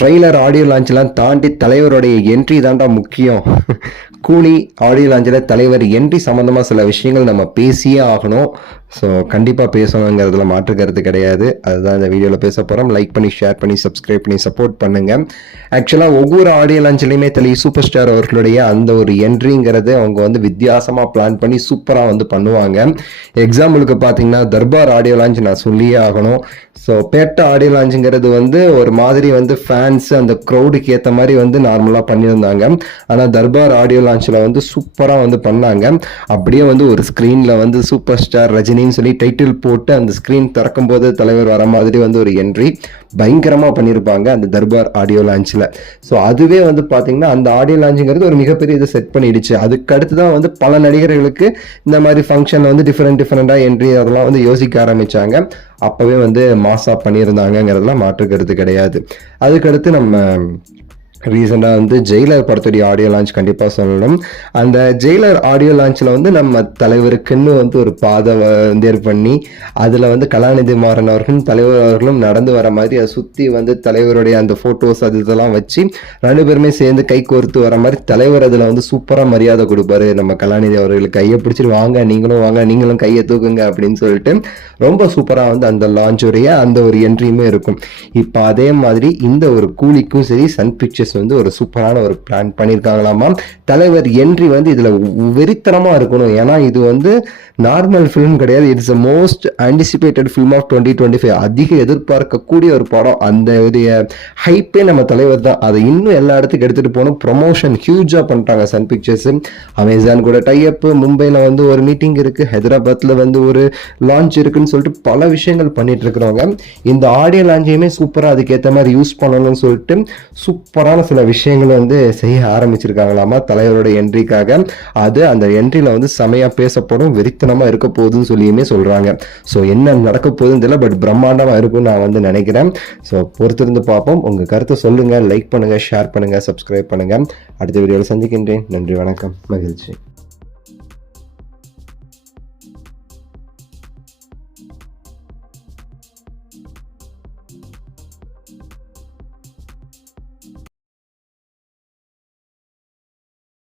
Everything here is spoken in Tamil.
ட்ரெய்லர் ஆடியோ லான்ச்லாம் தாண்டி தலைவருடைய என்ட்ரி தாண்டா முக்கியம். கூலி ஆடியோ லான்ச்சில் தலைவர் என்ட்ரி சம்மந்தமாக சில விஷயங்கள் நம்ம பேசியே ஆகணும். ஸோ கண்டிப்பாக பேசணுங்கிறதுல மாற்று கருத்து கிடையாது. அதுதான் இந்த வீடியோவில் பேச போகிறோம். லைக் பண்ணி, ஷேர் பண்ணி, சப்ஸ்கிரைப் பண்ணி சப்போர்ட் பண்ணுங்கள். ஆக்சுவலாக ஒவ்வொரு ஆடியோ லான்ச்லையுமே சூப்பர் ஸ்டார் அவர்களுடைய அந்த ஒரு என்ட்ரிங்கிறது அவங்க வந்து வித்தியாசமாக பிளான் பண்ணி சூப்பராக வந்து பண்ணுவாங்க. எக்ஸாம்பிளுக்கு பார்த்தீங்கன்னா தர்பார் ஆடியோ லான்ச் நான் சொல்லியே ஆகணும். ஸோ பேட்டா ஆடியோ லான்ச்சுங்கிறது வந்து ஒரு மாதிரி வந்து ஃபேன்ஸ் அந்த க்ரௌடுக்கு ஏற்ற மாதிரி வந்து நார்மலாக பண்ணியிருந்தாங்க. ஆனால் தர்பார் ஆடியோ லான்ச்சில் வந்து சூப்பராக வந்து பண்ணாங்க. அப்படியே வந்து ஒரு ஸ்க்ரீனில் வந்து சூப்பர் ஸ்டார் ரஜினின்னு சொல்லி டைட்டில் போட்டு அந்த ஸ்க்ரீன் திறக்கும் போது தலைவர் வர மாதிரி வந்து ஒரு என்ட்ரி பயங்கரமாக பண்ணியிருப்பாங்க அந்த தர்பார் ஆடியோ லான்ச்சில். ஸோ அதுவே வந்து பார்த்தீங்கன்னா அந்த ஆடியோ லான்ச்சுங்கிறது ஒரு மிகப்பெரிய இதை செட் பண்ணிடுச்சு. அதுக்கு அடுத்து தான் வந்து பல நடிகர்களுக்கு இந்த மாதிரி ஃபங்க்ஷனில் வந்து டிஃப்ரெண்ட்டாக என்ட்ரி அதெல்லாம் வந்து யோசிக்க ஆரம்பித்தாங்க. அப்போவே வந்து மாஸாக பண்ணியிருந்தாங்கங்கிறதுலாம் மாற்று கருத்து கிடையாது. அதுக்கடுத்து நம்ம ரீசெண்டாக வந்து ஜெயிலர் படத்துடைய ஆடியோ லான்ச் கண்டிப்பாக சொல்லணும். அந்த ஜெயிலர் ஆடியோ லான்ச்சில் வந்து நம்ம தலைவருக்குன்னு வந்து ஒரு பாதை வந்து பண்ணி அதில் வந்து கலாநிதி மாறன் அவர்களும் தலைவர் அவர்களும் நடந்து வர மாதிரி அதை சுற்றி வந்து தலைவருடைய அந்த ஃபோட்டோஸ் அது இதெல்லாம் வச்சு 2 பேருமே சேர்ந்து கை கோர்த்து வர மாதிரி தலைவர் அதில் வந்து சூப்பராக மரியாதை கொடுப்பாரு. நம்ம கலாநிதி அவர்களுக்கு கையை பிடிச்சிட்டு வாங்க நீங்களும் கையை தூக்குங்க அப்படின்னு சொல்லிட்டு ரொம்ப சூப்பராக வந்து அந்த லான்ச்சுடைய அந்த ஒரு என்ட்ரியுமே இருக்கும். இப்போ அதே மாதிரி இந்த ஒரு கூலிக்கும் சரி சன் பிக்சர்ஸ் வந்து ஒரு சூப்பரான ஒரு பிளான் பண்ணியிருக்காங்களாமா. தலைவர் என்ட்ரி வந்து இதுல வெறித்தனமா இருக்கணும். ஏன்னா இது வந்து நார்மல் ஃபிலிம் கிடையாது. It's most anticipated film of 2025. அதிக எதிர்பார்க்கக்கூடிய ஒரு படம். அந்த ஹைப்பே நம்ம தலைவர் தான். அதை இன்னும் எல்லா இடத்துக்கு எடுத்துட்டு போகணும். ப்ரொமோஷன் ஹியூஜா பண்ணிட்டாங்க சன் பிக்சர்ஸ். அமேசான் கூட டைப், மும்பைல வந்து ஒரு மீட்டிங் இருக்கு, ஹைதராபாத்ல வந்து ஒரு லான்ச் இருக்குன்னு சொல்லிட்டு பல விஷயங்கள் பண்ணிட்டு இருக்கிறவங்க இந்த ஆடியோ லான்ச்சையுமே சூப்பரா அதுக்கேற்ற மாதிரி யூஸ் பண்ணணும்னு சொல்லிட்டு சூப்பரான சில விஷயங்கள் வந்து செய்ய ஆரம்பிச்சிருக்காங்களாமா தலைவரோட என்ட்ரிக்காக. அது அந்த என்ட்ரியில வந்து செமையா பேசப்படும், வெறித்தனமா இருக்க போகுதுன்னு சொல்லியுமே சொல்றாங்க. ஸோ என்ன நடக்க போகுதுன்னு தெரியல, பட் பிரம்மாண்டமா இருக்கும்னு நான் வந்து நினைக்கிறேன். ஸோ பொறுத்திருந்து பார்ப்போம். உங்க கருத்தை சொல்லுங்க, லைக் பண்ணுங்க, ஷேர் பண்ணுங்க, சப்ஸ்கிரைப் பண்ணுங்க. அடுத்த வீடியோவில் சந்திக்கின்றேன். நன்றி, வணக்கம், மகிழ்ச்சி.